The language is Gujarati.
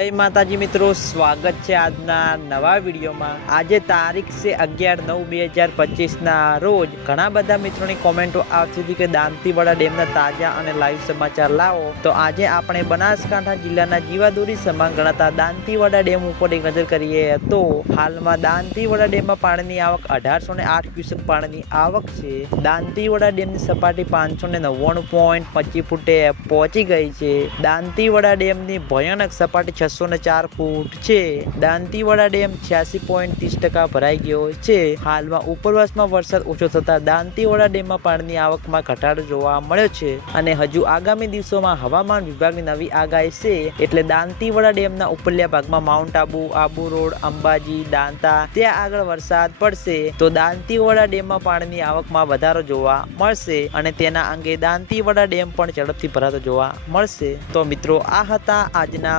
જય માતાજી મિત્રો, સ્વાગત છે આજના નવા વિડીયોમાં. આજે તારીખ છે અગિયાર નવ બે હજાર પચીસના રોજ. ઘણા બધા મિત્રોની કોમેન્ટો આવતી હતી કે દાંતીવાડા ડેમના તાજા અને લાઈવ સમાચાર લાવો. તો આજે આપણે બનાસકાંઠા જિલ્લાના જીવાદોરી સમાન ગણાતા દાંતીવાડા ડેમ ઉપર એક નજર કરીએ તો હાલમાં દાંતીવાડા ડેમમાં પાણીની આવક અઢારસો ને આઠ ક્યુસેક પાણીની આવક છે. દાંતીવાડા ડેમની સપાટી પાંચસો ને નવ્વાણું પોઈન્ટ પચીસ ફૂટે પહોંચી ગઈ છે. દાંતીવાડા ડેમની ભયાનક સપાટી છસો ને ચાર ફૂટ છે. દાંતીવાડા ડેમ છ્યાસી પોઈન્ટ ત્રીસ ટકા ભરાઈ ગયો છે. હાલમાં ઉપરવાસમાં વરસાદ ઓછો થતા દાંતીવાડા ડેમમાં પાણીની આવકમાં ઘટાડો જોવા મળ્યો છે અને હજુ આગામી દિવસોમાં હવામાન વિભાગની નવી આગાહી છે એટલે દાંતીવાડા ડેમના ઉપરલ્યા ભાગમાં માઉન્ટ આબુ આબુ રોડ, અંબાજી, દાંતા, ત્યાં આગળ વરસાદ પડશે તો દાંતીવાડા ડેમમાં પાણીની આવકમાં વધારો જોવા મળશે અને તેના અંગે દાંતીવાડા ડેમ પણ ઝડપથી ભરાતો જોવા મળશે. તો મિત્રો, આ હતા આજના